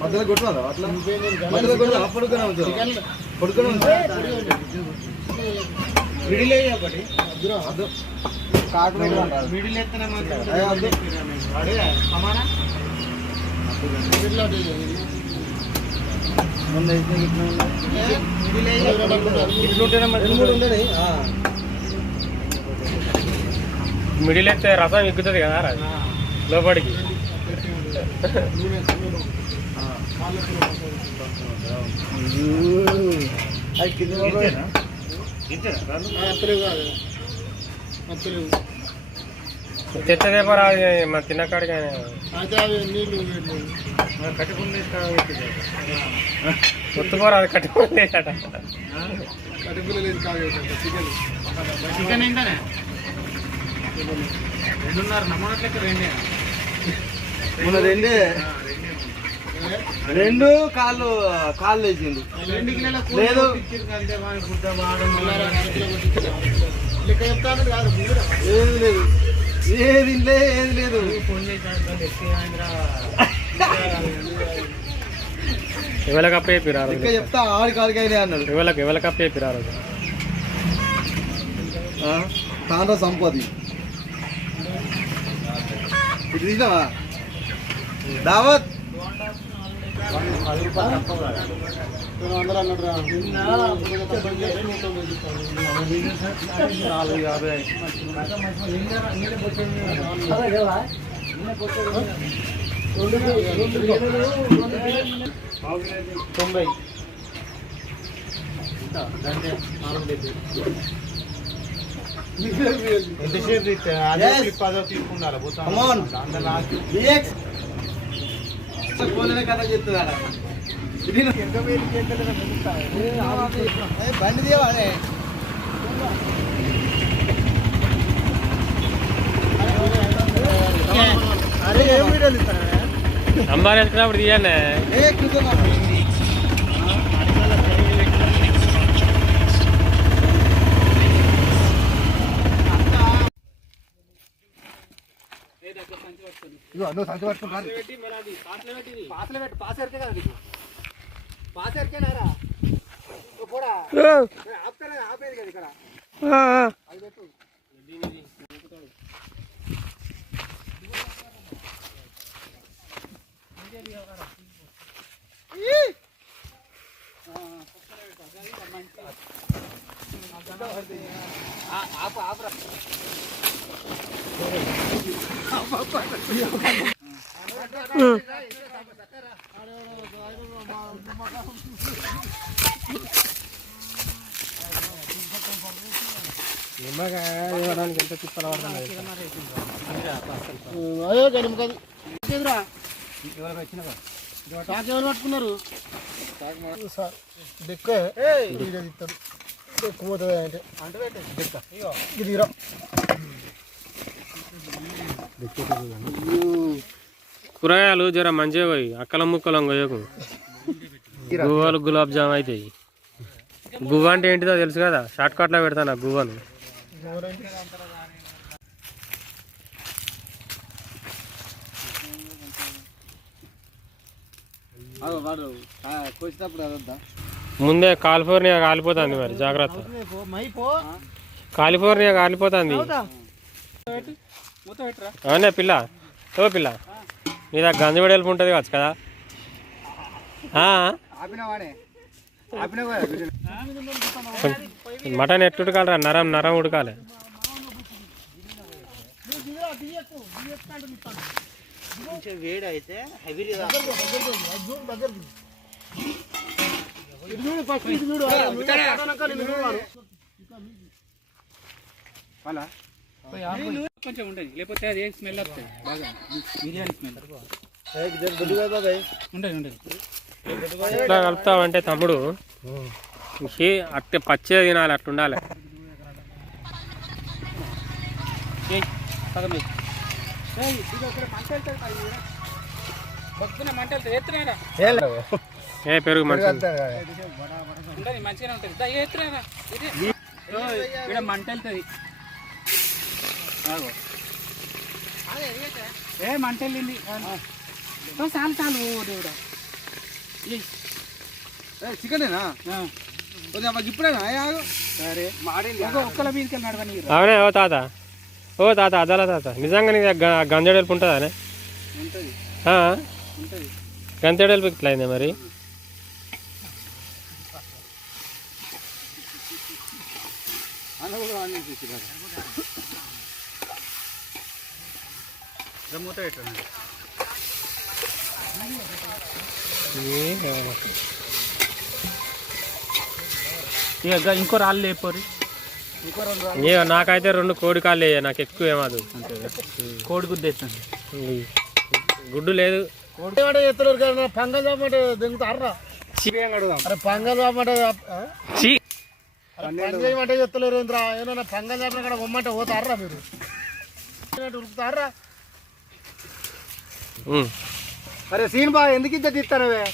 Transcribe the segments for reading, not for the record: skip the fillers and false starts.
మధ్యలో కొట్టాలి అట్లా మధ్యలో కొట్టాలి పడుకునే పడుకునే మిడిల్ ఒకటి మిడిల్ ఎత్తనే సమానా మిడిల్ ఎత్తే రసం ఎక్కుతుంది కదా లోపలికి. తెచ్చదేపరా మన తిన్నకాడికి ఒత్తుకోరా అది కట్టుకోలేదట. చికెన్ ఏంటనే 2.5 నమ్మట్లకి రెండు కాళ్ళు వేసిండు. 2 కిలోల లేదు ఏది లేదు ఏది లేదు. ఎవరికి అప్ప చెప్పిరా చెప్తా ఆడి కాడికి అయినా అన్నాడు. ఎవరికి అప్ప చెప్పిరా తాండ్ర సంపది ఇటు తీసినావా దావత్ 200 అన్నాడు. 90 ఎంతసేపు తీసుకున్నారా కథ చెప్తుందా బండి తీయవాడే అంబారు వేసుకున్నప్పుడు తీయండి. నువ్వు సంచి పట్టుకుంటాను ఆపేది కదా ఇక్కడ ఇవ్వడానికి ఎంత తిప్పలు ఎవరు పట్టుకున్నారు కూరగాయలు జర మంచిగా పోయి అక్కల ముక్కలం కొయ్యకు. గువ్వలు గులాబ్ జామ్ అవుతాయి. గువ్వ అంటే ఏంటిదో తెలుసు కదా, షార్ట్ కట్లో పెడతాను ఆ గువ్వను. ముందే కాలిఫోర్నియా కాలిపోతుంది, మరి జాగ్రత్త. కాలిఫోర్నియా కాలిపోతుంది. అవునే పిల్ల, ఓ పిల్ల నీ దగ్గర గంజి వెడల్పు ఉంటుంది కావచ్చు కదా. మటన్ ఎట్టు ఉడకాలరా, నరం నరం ఉడకాలి. వేడి అయితే కొంచెం ఉండదు, లేకపోతే అది స్మెల్ వస్తుంది బాగా, బిర్యానీ స్మెల్ ఉండదు. ఎట్లా కలుపుతావంటే తమ్ముడు, అట్టే పచ్చే తినాలి, అట్టుండాలి. ఏ పెరుగు మంచిగా మంచిగానే ఉంటుంది, మంట వెళ్తుంది. ఏ మంట వెళ్ళింది చాలు చాలు ఓ దేవుడా చికెనేనా ఇప్పుడేనా సరే ఒక్కల మీదకి నడవని అవునే ఓ తాత అదాలా తాత నిజంగా నీ గంజడెలుపు ఉంటుందా ఉంటుంది గంజడెలుపు ఇట్లా అయింది మరి మూత పెట్టండి ఇక ఇంకో రాళ్ళు లేపోరు నాకైతే 2 కోడి కాళ్ళు వేయ నాకు ఎక్కువ ఏమాదు కోడి గుడ్డు వేస్తాను గుడ్డు లేదు ఎత్తలేరు కదా పంగల్ చాపమంటే దిగుతారా అరే పంగల్ చాపమంటే పంగేయమంటే ఎత్తలేరు ఏంద్రా ఏమన్నా పంగల్ చాపన కూడా పొమ్మంటే పోతారా మీరు ఉరుకుతారా అరే సీన్ బా ఎందుకు ఇద్దరు ఇస్తానవే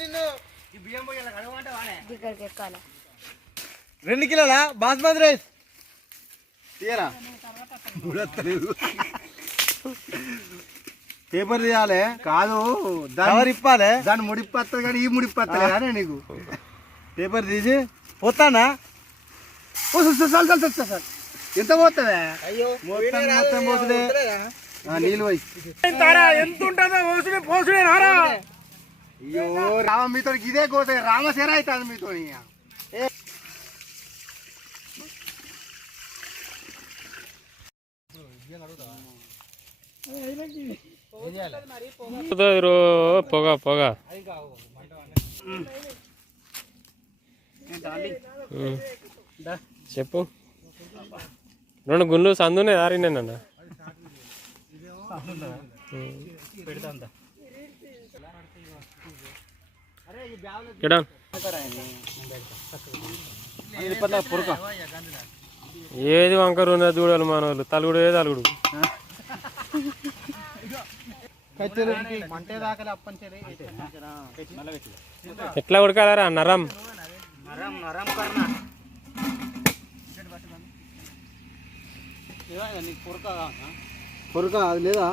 నిన్ను 2 కిలోల బాస్మతి రైస్ తీయరా పేపర్ తీయాలి కాదు దాని ఇప్పాలి దాన్ని ముడిప్పత్తది కానీ ఈ ముడిప్పత్తలే కానీ నీకు పేపర్ తీసి పోతానా సార్ ఎంత పోతుంది మొత్తం పోతుంది నీళ్ళు పోయి ఎంత ఉంటుందో పోసుడే రారా అయ్యో రామ మీతో ఇదే కోసే రామసేన అవుతుంది మీతో పొగ చెప్పు 2 గుళ్ళు సందునే దారినేనన్న ఏది వంకరు ఉన్నది చూడాలి మన వాళ్ళు తలుగుడు తలుగుడు ఎట్లా ఉడకాలరా నరం పొరక అది లేదా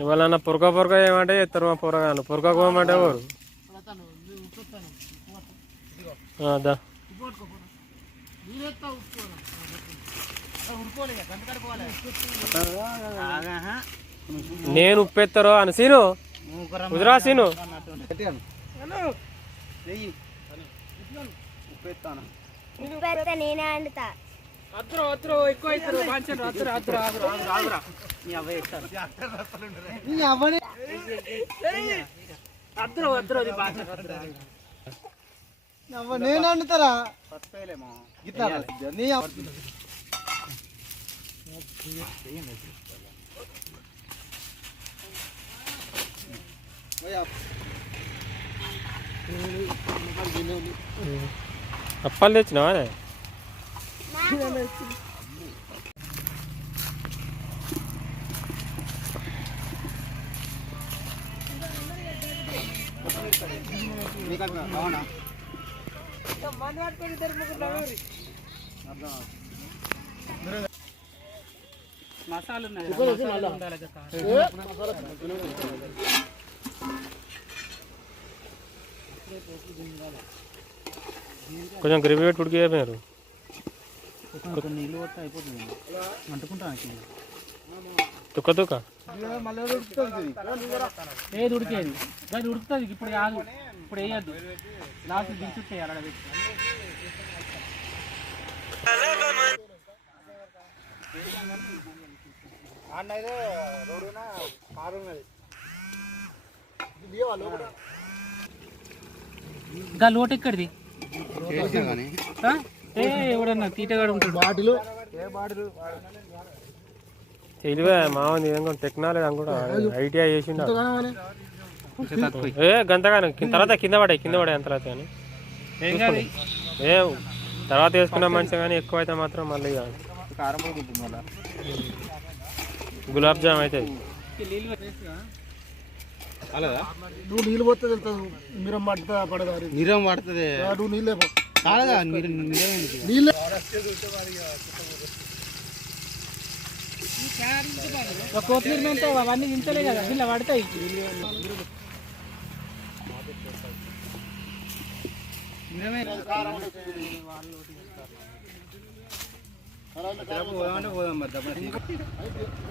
ఇవాళ పొరక ఏమంటే చెప్తారు మా పొరగాను పొరక కోమంటే ఎవరు నేను ఉప్పెత్తారో అని సీను కుదిరా సీను నేనే అండుతా ఎక్కువ నేను అండుతారా అప్పాలు తెచ్చినావా మసాలా కొంచెం గ్రేవీ పెట్టి ఉడికి అయిపోయారు నీళ్ళు కొట్టి అయిపోతుంది అంటుకుంటాను తుక్క ఏది ఉడికేది దాన్ని ఉడుకుతుంది ఇప్పుడు కాదు ఇప్పుడు వేయద్దు లాస్ట్ దించుతాయి అలా పెట్టి అన్నైతే రోడ్డున కారు ఉన్నది గా లోటు ఎక్కడిది ఎవడన్నా తీటగాడు ఉంటాడు బాటిలు ఏ బాటిలు తెలివే మామూలు టెక్నాలజీ కూడా ఐటీఐ చేసిండు గంతగానే తర్వాత కింద పడే అంత తర్వాత కానీ ఏ తర్వాత వేసుకున్న మనిషి కానీ ఎక్కువ అయితే మాత్రం మళ్ళీ గులాబ్ జామ్ అవుతుంది నువ్వు నీళ్ళు పోతే వెళ్తావు మిరం పడుతుందా పడదా మిరం పడుతుంది నువ్వు నీళ్ళే కాదా నీళ్ళు కొత్తిమీర మెంతో అవన్నీ తింటలే కదా ఇలా పడతాయి.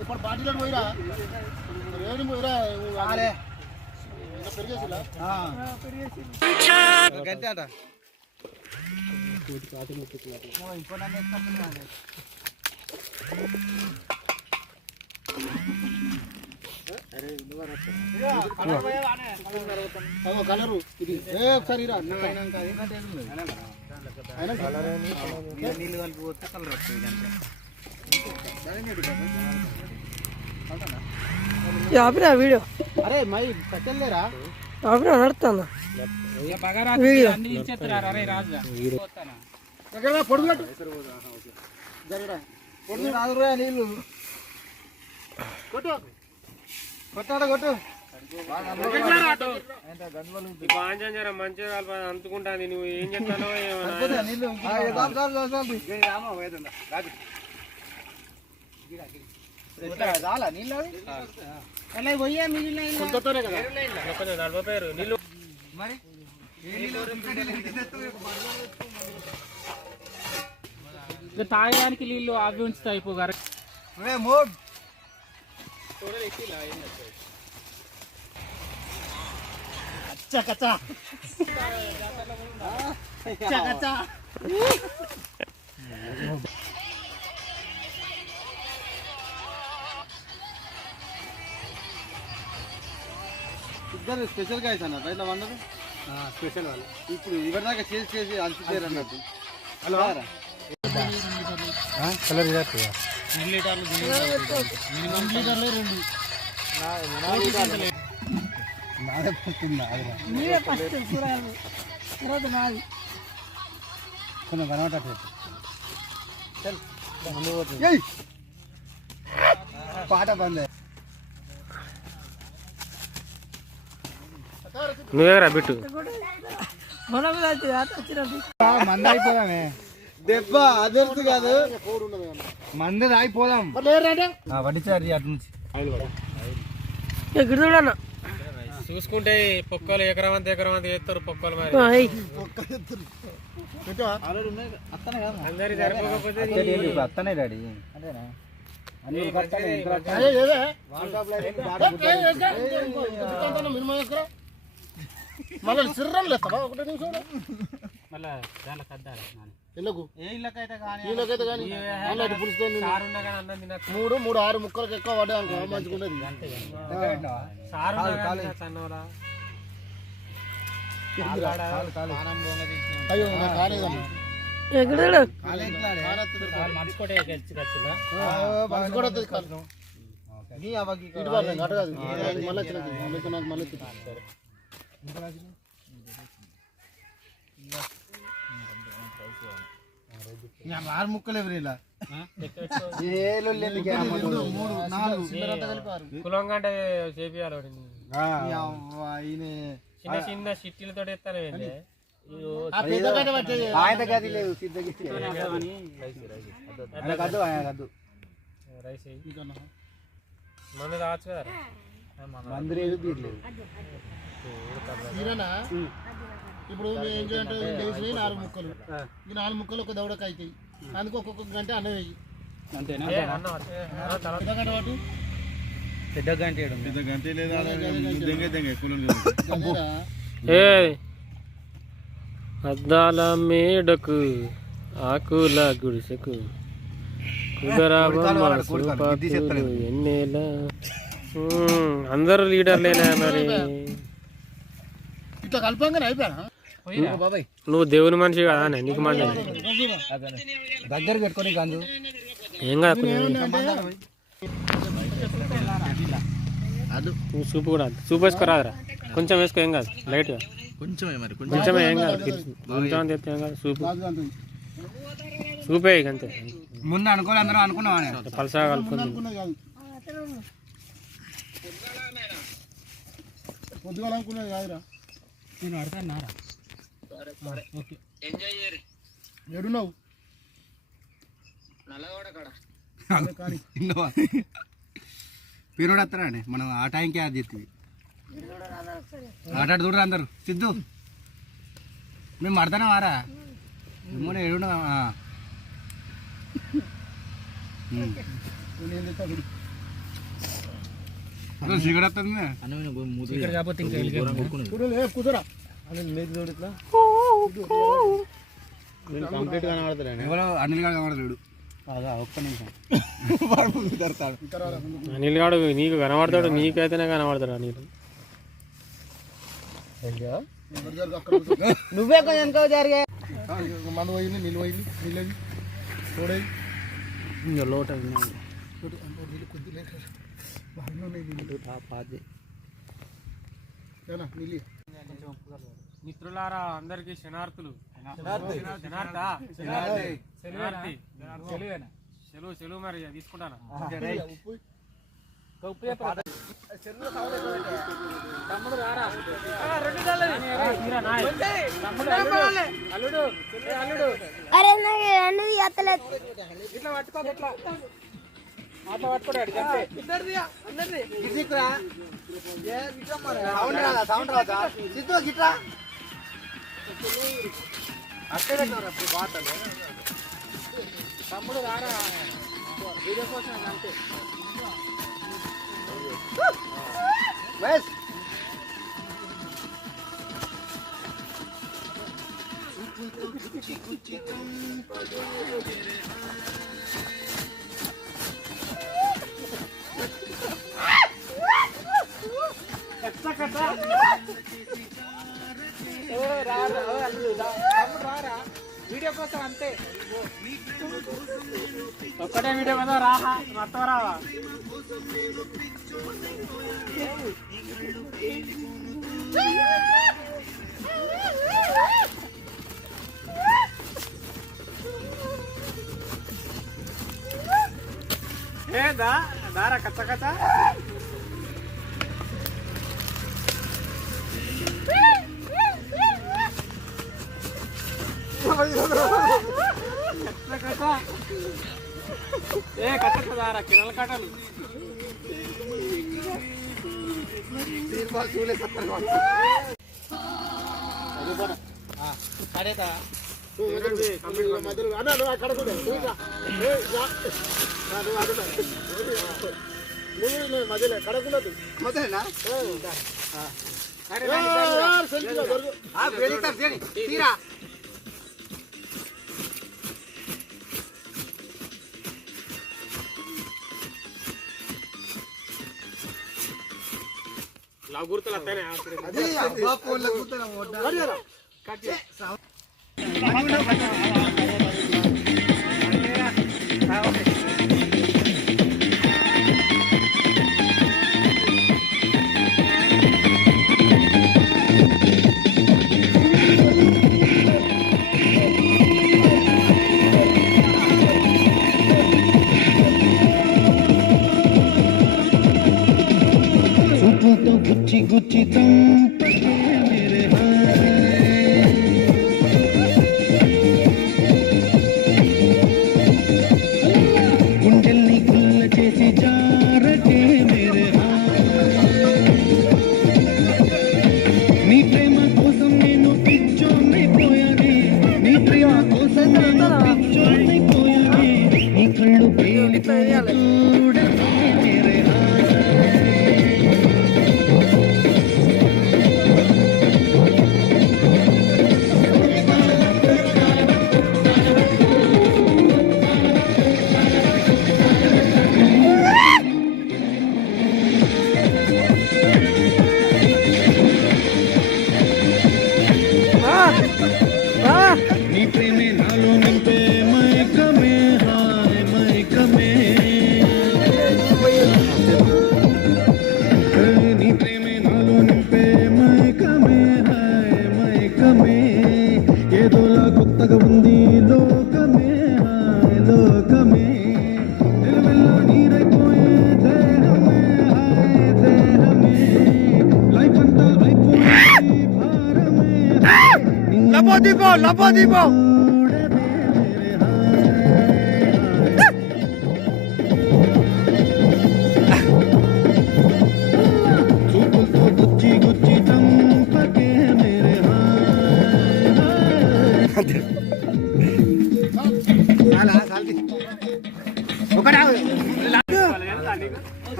ఇప్పుడు బాటిలో పోయిరా పోయిరా కలరు ఇది ఒకసారి నీళ్ళు కలిపి పోతే కలర్ వస్తుంది. ఆపినా వీడియో అరే మై కట్టెలేరా ఆపినా నడుస్తాను పొడుగులట్టు పొడుగు రాదురా నీళ్ళు కొట్టు కొట్టాడ కొట్టు మంచిగా అందుకుంటాను. నువ్వు ఏం చెప్తానో నడపేరు నీళ్ళు మరి తాగడానికి నీళ్ళు అవి ఉంచుతా అయిపోగారు. ఇద్దరు స్పెషల్ గా అవుతున్నారు రైట్ వండరు స్పెషల్ వాళ్ళు ఇప్పుడు ఇవరిదాకా చేసి చేసి అంచుతారు అన్నట్టు. హలో కలర్ పాట బందే నువ్వేరా బిట్టు మంద అయిపోదామే దెబ్బ అదర్స్ కాదు మంద అయిపోదాం వడ్డించారు అటు నుంచి చూసుకుంటే పొక్కలు ఎకరమంత చేస్తారు పొక్కలు మరి అందరి సరిపోకపోతే అత్తనే డాడీ మళ్ళీ సిర్రం లేస్తావా ఒకటే నిమిషం మూడు మూడు 6 ముక్కలకు ఎక్కువ పడ్డా అనుకో మంచిగుండదు. అయ్యో కాలేదమ్మా ఆరు ముక్కలు ఎవరు ఇలా కులంగా అంటే చేపియాలి చిన్న చిన్న సిట్టీలతో ఎత్తాను రైస్ మందు రావచ్చు కదా ఇప్పుడు ఏం చేయాలంటే 4 ముక్కలు ఈ 4 ముక్కలు ఒక దౌడక అవుతాయి. అందుకు ఒక్కొక్క గంట అన్నం వేయి అంతేనా పెద్ద గంట అద్దాల మేడకు ఆకుల గుడిసెకు ఎన్నేలా అందరూ లీడర్లేనా మరి ఇట్లా కలపంగానే అయిపోయా నువ్వు దేవుని మనిషి కదా నీకు మంచి దగ్గర పెట్టుకొని కాదు ఏం కాదు సూపు కూడా సూప్ వేసుకోరాదురా కొంచెం వేసుకో ఏం కాదు లైట్గా కొంచెమే ఏం కాదు కొంచెం తెస్తే ఏం కాదు సూపే అంతే ముందు అనుకోని అందరం అనుకున్నాం పలసగా కలుపుకుంది పొద్దుగాలనుకున్నది కాదురా. నేను అడతాను నారా. ఓకే ఎడున్నావు? పేరు వస్తారా అండి మనం ఆ టైంకే అది చెప్తుంది. ఆట చూడరు అందరు. సిద్ధు మేము ఆడతానే వారా మిమ్మల్ని ఎడున్నా సిగరెట్ వస్తుంది ఇక్కడ కాకపోతే ఇంకా కూతురా కంప్లీట్ కనబడతాడు. ఎవరో అనిల్ గారు కనబడతాడు. ఒక్క నిమిషం అనిల్ గాడు నీకు కనబడతాడు, నీకైతేనే కనబడతాడు అనిల్. నువ్వే కొంచెం జరిగా మన పోయింది నీళ్ళు పోయింది నీళ్ళు చూడే లోట మిత్రులారా అందరికి శనార్థులు. సెలవు మరి తీసుకుంటాను. అరే నాకు అన్నది అత్తలేదు. ఇట్లా పట్టుకో, ఇట్లా అట్లా పట్టుకోడాడు. తమ్ముడు రారా వీడియో కోసం అంతే. వీడియో కోసం అంతే. ఒక్కటే వీడియో కదా రాహా మొత్తం రావా. ఏ దారా కచ్చ కచ్చ ఏ కట్ట దారా కిరల కట్టలు మధ్యలో కడకున్నది మొదలేనా తీరా గుర్తులు వస్తానే गुच्ची गुच्ची तुम मेरे गुंडल्नी गुल्ल చేసి జారటే मेरे నీ ప్రేమ కోసం నేను పిచ్చోనైపోయానే నీ ప్రేమ కోసం నేను పిచ్చోనైపోయానే నీ కళ్ళు పేలితో చూడటే मेरे దీపో లపో దీపో చూపులతో గుచ్చి గుచ్చి చంపకే మేరే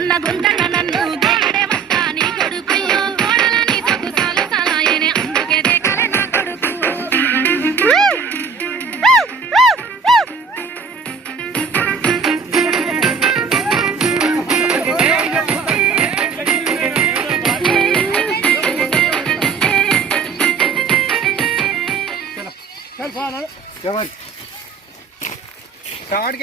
అన్న గుంటన నన్ను దేకడే మత్త నీ కొడుకు కోడలని సొగ్గు సాలు సాలాయనే అందుకే దేకలే నా కొడుకు चल स्टार्ट